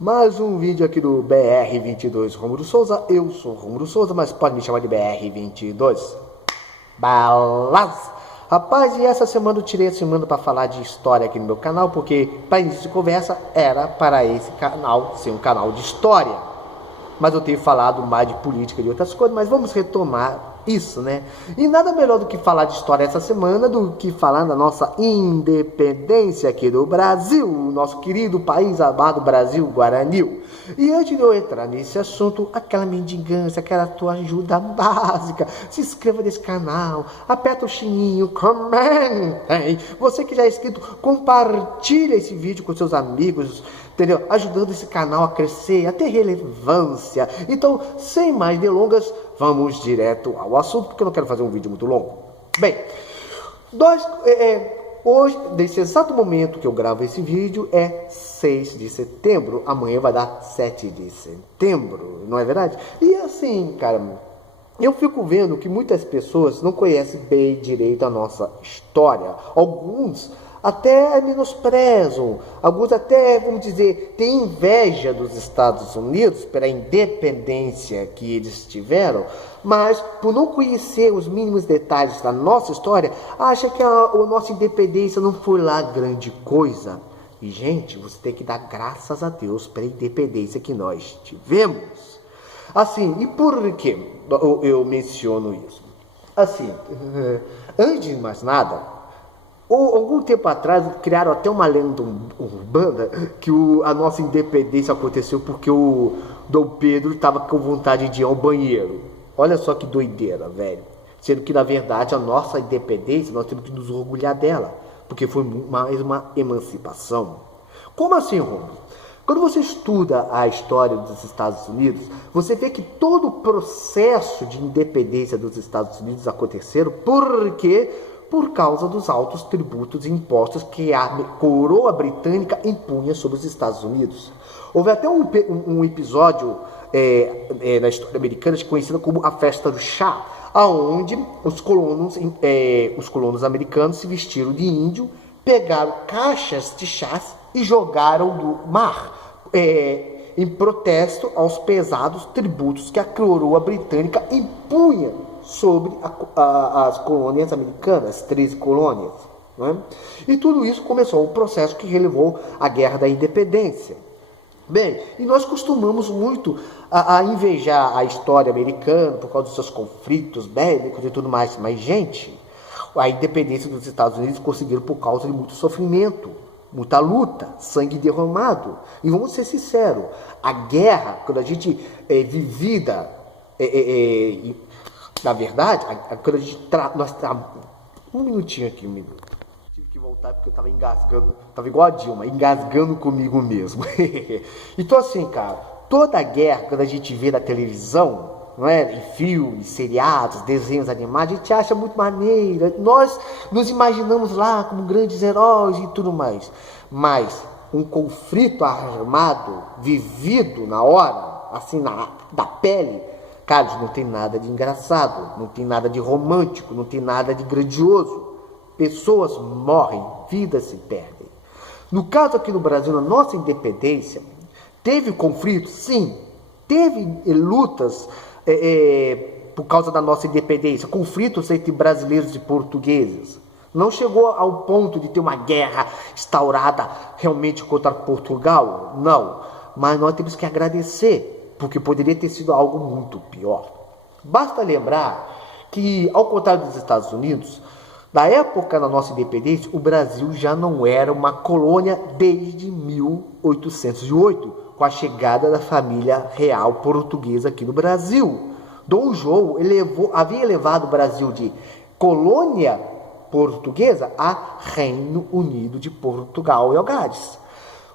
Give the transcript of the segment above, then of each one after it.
Mais um vídeo aqui do BR22 Romulo Souza. Eu sou Romulo Souza, mas pode me chamar de BR22. Balas! Rapaz, e essa semana eu tirei a semana para falar de história aqui no meu canal, porque para início de conversa era para esse canal ser um canal de história. Mas eu tenho falado mais de política e de outras coisas, mas vamos retomar isso, né? E nada melhor do que falar de história essa semana do que falar da nossa independência aqui do Brasil, o nosso querido país amado Brasil Guarani. E antes de eu entrar nesse assunto, aquela mendigância, aquela tua ajuda básica, se inscreva nesse canal, aperta o sininho, comentem. Você que já é inscrito, compartilha esse vídeo com seus amigos, entendeu? Ajudando esse canal a crescer, a ter relevância. Então, sem mais delongas, vamos direto ao assunto, porque eu não quero fazer um vídeo muito longo. Bem, hoje, nesse exato momento que eu gravo esse vídeo, é 6 de setembro. Amanhã vai dar 7 de setembro, não é verdade? E assim, cara, eu fico vendo que muitas pessoas não conhecem bem direito a nossa história. Alguns até menosprezam, alguns até, vamos dizer, têm inveja dos Estados Unidos pela independência que eles tiveram, mas por não conhecer os mínimos detalhes da nossa história, acha que a nossa independência não foi lá grande coisa. E, gente, você tem que dar graças a Deus pela independência que nós tivemos. Assim, e por que eu menciono isso? Assim, antes de mais nada, algum tempo atrás criaram até uma lenda urbana que a nossa independência aconteceu porque o Dom Pedro estava com vontade de ir ao banheiro. Olha só que doideira, velho. Sendo que, na verdade, a nossa independência, nós temos que nos orgulhar dela, porque foi mais uma emancipação. Como assim, Romulo? Quando você estuda a história dos Estados Unidos, você vê que todo o processo de independência dos Estados Unidos aconteceram por causa dos altos tributos e impostos que a coroa britânica impunha sobre os Estados Unidos. Houve até um episódio na história americana conhecido como a Festa do Chá, onde os colonos americanos se vestiram de índio, pegaram caixas de chás e jogaram no mar, em protesto aos pesados tributos que a coroa britânica impunha sobre as colônias americanas, 13 colônias. Não é? E tudo isso começou um processo que relevou à Guerra da Independência. Bem, e nós costumamos muito a invejar a história americana por causa dos seus conflitos bélicos e tudo mais. Mas, gente, a independência dos Estados Unidos conseguiram por causa de muito sofrimento, muita luta, sangue derramado. E vamos ser sinceros, a guerra, quando a gente é vivida, na verdade, quando a gente um minutinho aqui, tive que voltar porque eu tava engasgando, tava igual a Dilma, engasgando comigo mesmo. Então assim, cara, toda a guerra, quando a gente vê na televisão, não é? Em filmes, seriados, desenhos animados, a gente acha muito maneira. Nós nos imaginamos lá como grandes heróis e tudo mais. Mas um conflito armado, vivido na hora, assim, da pele, cara, não tem nada de engraçado, não tem nada de romântico, não tem nada de grandioso. Pessoas morrem, vidas se perdem. No caso aqui no Brasil, na nossa independência, teve conflito? Sim. Teve lutas por causa da nossa independência, conflitos entre brasileiros e portugueses. Não chegou ao ponto de ter uma guerra instaurada realmente contra Portugal? Não. Mas nós temos que agradecer, porque poderia ter sido algo muito pior. Basta lembrar que, ao contrário dos Estados Unidos, na época da nossa independência, o Brasil já não era uma colônia desde 1808, com a chegada da família real portuguesa aqui no Brasil. Dom João havia elevado o Brasil de colônia portuguesa a Reino Unido de Portugal e Algarves.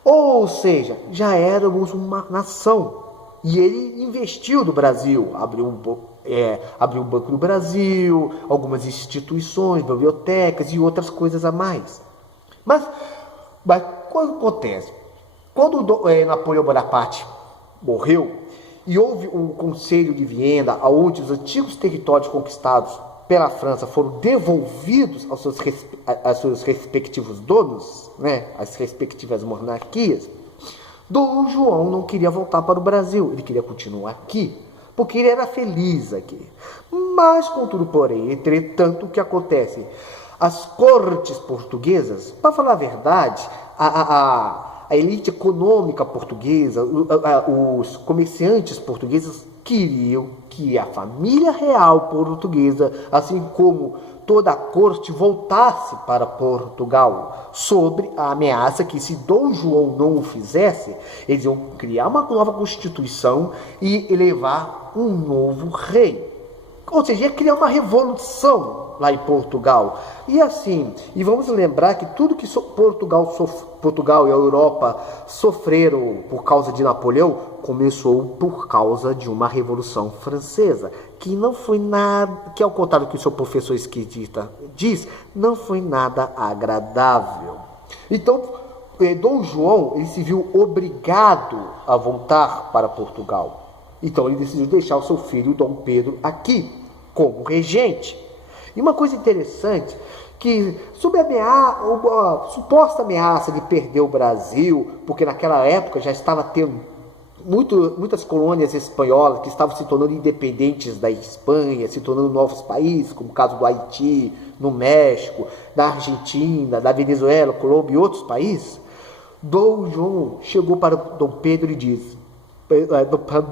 Ou seja, já éramos uma nação. E ele investiu no Brasil, abriu um Banco do Brasil, algumas instituições, bibliotecas e outras coisas a mais. Mas quando acontece? Quando Napoleão Bonaparte morreu e houve o Conselho de Viena, onde os antigos territórios conquistados pela França foram devolvidos aos seus respectivos donos, né, as respectivas monarquias, Dom João não queria voltar para o Brasil, ele queria continuar aqui, porque ele era feliz aqui. Mas, contudo, porém, entretanto, o que acontece? As cortes portuguesas, para falar a verdade, a elite econômica portuguesa, os comerciantes portugueses queriam que a família real portuguesa, assim como toda a corte, voltasse para Portugal, sobre a ameaça que, se Dom João não o fizesse, eles iam criar uma nova constituição e elevar um novo rei. Ou seja, ia criar uma revolução lá em Portugal. E assim, e vamos lembrar que tudo que Portugal e a Europa sofreram por causa de Napoleão começou por causa de uma Revolução Francesa, que não foi nada, que ao contrário do que o seu professor esquerdista diz, não foi nada agradável. Então, Dom João, ele se viu obrigado a voltar para Portugal. Então ele decidiu deixar o seu filho Dom Pedro aqui como regente. E uma coisa interessante, que sob a suposta ameaça de perder o Brasil, porque naquela época já estava tendo muitas colônias espanholas que estavam se tornando independentes da Espanha, se tornando novos países, como o caso do Haiti, no México, da Argentina, da Venezuela, Colômbia e outros países, Dom João chegou para Dom Pedro e disse: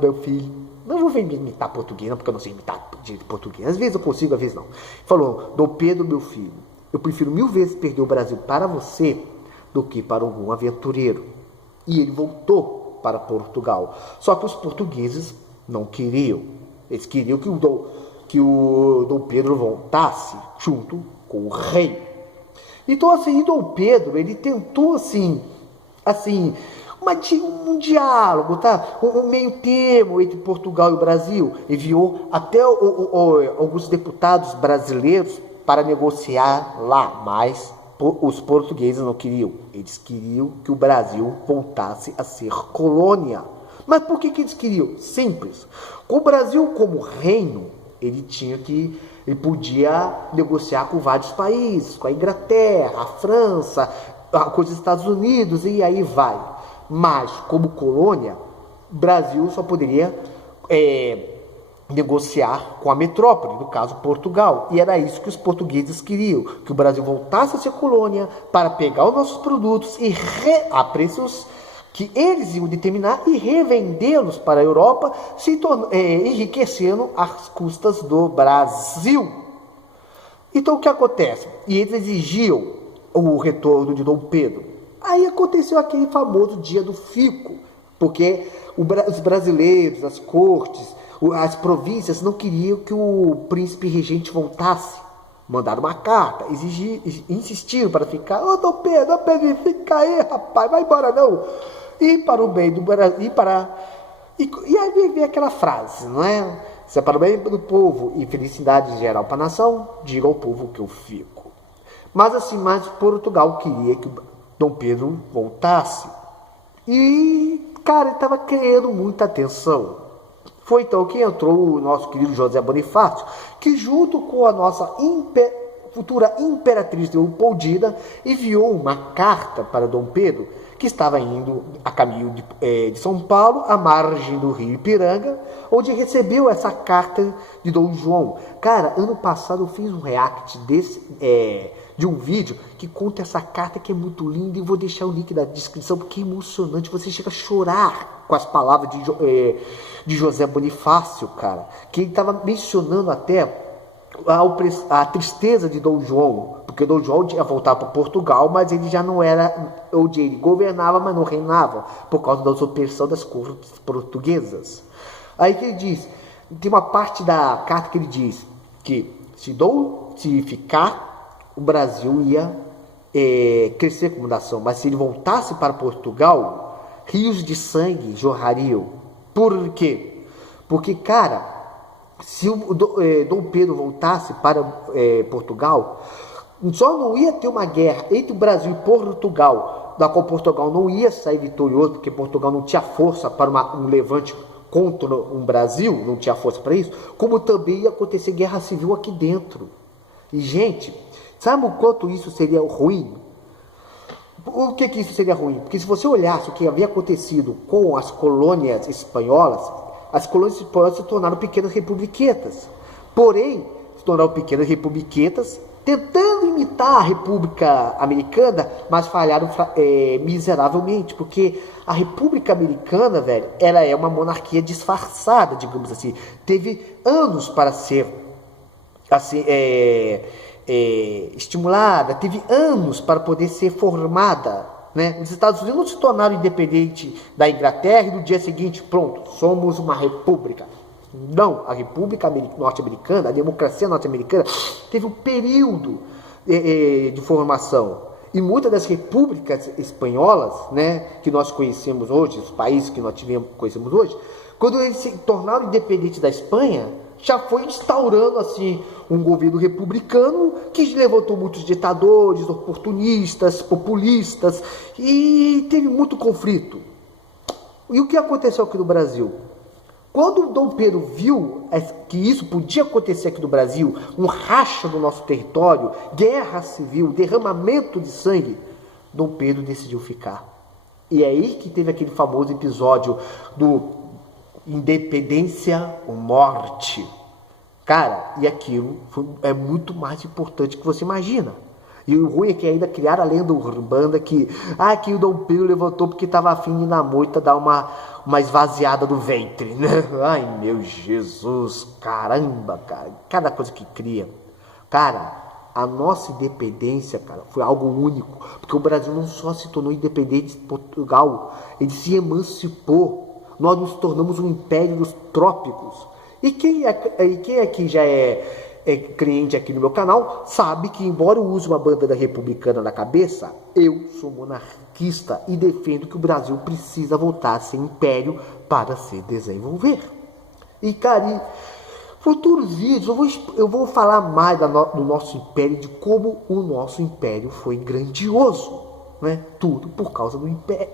meu filho, não vou vir me imitar português, não, porque eu não sei imitar de português. Às vezes eu consigo, às vezes não. Falou: Dom Pedro, meu filho, eu prefiro 1000 vezes perder o Brasil para você do que para algum aventureiro. E ele voltou para Portugal. Só que os portugueses não queriam. Eles queriam que o Dom Pedro voltasse junto com o rei. Então, assim, Dom Pedro, ele tentou, assim, um diálogo, tá? Um meio termo entre Portugal e o Brasil. Enviou até alguns deputados brasileiros para negociar lá, mas os portugueses não queriam. Ele que o Brasil voltasse a ser colônia. Mas por que eles queriam? Simples. Com o Brasil como reino, ele podia negociar com vários países, com a Inglaterra, a França, com os Estados Unidos, e aí vai. Mas, como colônia, o Brasil só poderia negociar com a metrópole, no caso Portugal. E era isso que os portugueses queriam, que o Brasil voltasse a ser colônia para pegar os nossos produtos a preços que eles iam determinar e revendê-los para a Europa, enriquecendo às custas do Brasil. Então o que acontece? E eles exigiam o retorno de Dom Pedro. Aí aconteceu aquele famoso dia do fico, porque os brasileiros, as cortes, as províncias não queriam que o príncipe regente voltasse. Mandaram uma carta, insistiram para ficar. Ô, Dom Pedro, fica aí, rapaz, vai embora não. E para o bem do Brasil, e aí vem aquela frase, não é? Se é para o bem do povo e felicidade geral para a nação, diga ao povo que eu fico. Mas Portugal queria que Dom Pedro voltasse. E, cara, ele estava querendo muita atenção. Foi então que entrou o nosso querido José Bonifácio, que junto com a nossa futura imperatriz Leopoldina, enviou uma carta para Dom Pedro, que estava indo a caminho de São Paulo, à margem do rio Ipiranga, onde recebeu essa carta de Dom João. Cara, ano passado eu fiz um react de um vídeo que conta essa carta, que é muito linda, e vou deixar o link na descrição, porque é emocionante, você chega a chorar com as palavras de José Bonifácio, cara, que ele estava mencionando até a tristeza de Dom João, porque Dom João tinha voltado para Portugal, mas ele já não era onde ele governava, mas não reinava, por causa da opressão das cortes portuguesas. Aí que ele diz, tem uma parte da carta que ele diz que se ficar, o Brasil ia crescer como nação, mas se ele voltasse para Portugal, rios de sangue jorrariam. Por quê? Porque, cara, se o Dom Pedro voltasse para Portugal, só não ia ter uma guerra entre o Brasil e Portugal, da qual Portugal não ia sair vitorioso, porque Portugal não tinha força para um levante contra um Brasil, não tinha força para isso, como também ia acontecer guerra civil aqui dentro. E, gente, sabe o quanto isso seria ruim? Por que isso seria ruim? Porque se você olhasse o que havia acontecido com as colônias espanholas se tornaram pequenas republiquetas. Porém, se tornaram pequenas republiquetas, tentando imitar a República Americana, mas falharam miseravelmente, porque a República Americana, velho, ela é uma monarquia disfarçada, digamos assim. Teve anos para ser assim, estimulada, teve anos para poder ser formada, né? Os Estados Unidos não se tornaram independentes da Inglaterra e no dia seguinte, pronto, somos uma república. Não, a República Norte-Americana, a democracia norte-americana, teve um período de formação. E muitas das repúblicas espanholas, né, que nós conhecemos hoje, os países que nós conhecemos hoje, quando eles se tornaram independentes da Espanha, já foi instaurando assim um governo republicano que levantou muitos ditadores, oportunistas, populistas, e teve muito conflito. E o que aconteceu aqui no Brasil? Quando o Dom Pedro viu que isso podia acontecer aqui no Brasil, um racha no nosso território, guerra civil, derramamento de sangue, Dom Pedro decidiu ficar. E é aí que teve aquele famoso episódio do independência ou morte. Cara, e aquilo é muito mais importante do que você imagina. E o ruim é que ainda criaram a lenda urbana que o Dom Pedro levantou porque estava afim de ir na moita dar uma esvaziada do ventre, né? Ai, meu Jesus, caramba, cara, cada coisa que cria. Cara, a nossa independência, cara, foi algo único, porque o Brasil não só se tornou independente de Portugal, ele se emancipou. Nós nos tornamos um império dos trópicos. E quem aqui já é cliente aqui no meu canal, sabe que embora eu use uma bandeira republicana na cabeça, eu sou monarquista e defendo que o Brasil precisa voltar a ser império para se desenvolver. E, cara, em futuros vídeos eu vou falar mais do nosso império, de como o nosso império foi grandioso, né? Tudo por causa do império,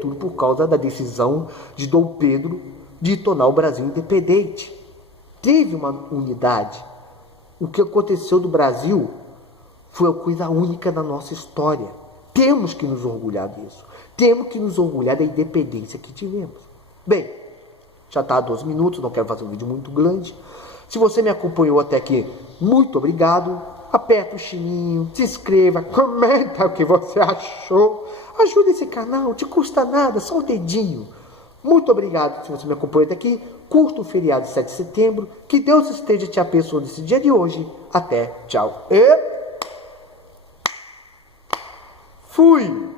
tudo por causa da decisão de Dom Pedro de tornar o Brasil independente. Teve uma unidade. O que aconteceu no Brasil foi uma coisa única na nossa história. Temos que nos orgulhar disso. Temos que nos orgulhar da independência que tivemos. Bem, já está há 12 minutos, não quero fazer um vídeo muito grande. Se você me acompanhou até aqui, muito obrigado. Aperta o sininho, se inscreva, comenta o que você achou. Ajuda esse canal, não te custa nada, só o dedinho. Muito obrigado se você me acompanhou até aqui. Curta o feriado de 7 de setembro. Que Deus esteja te abençoando nesse dia de hoje. Até, tchau. E fui!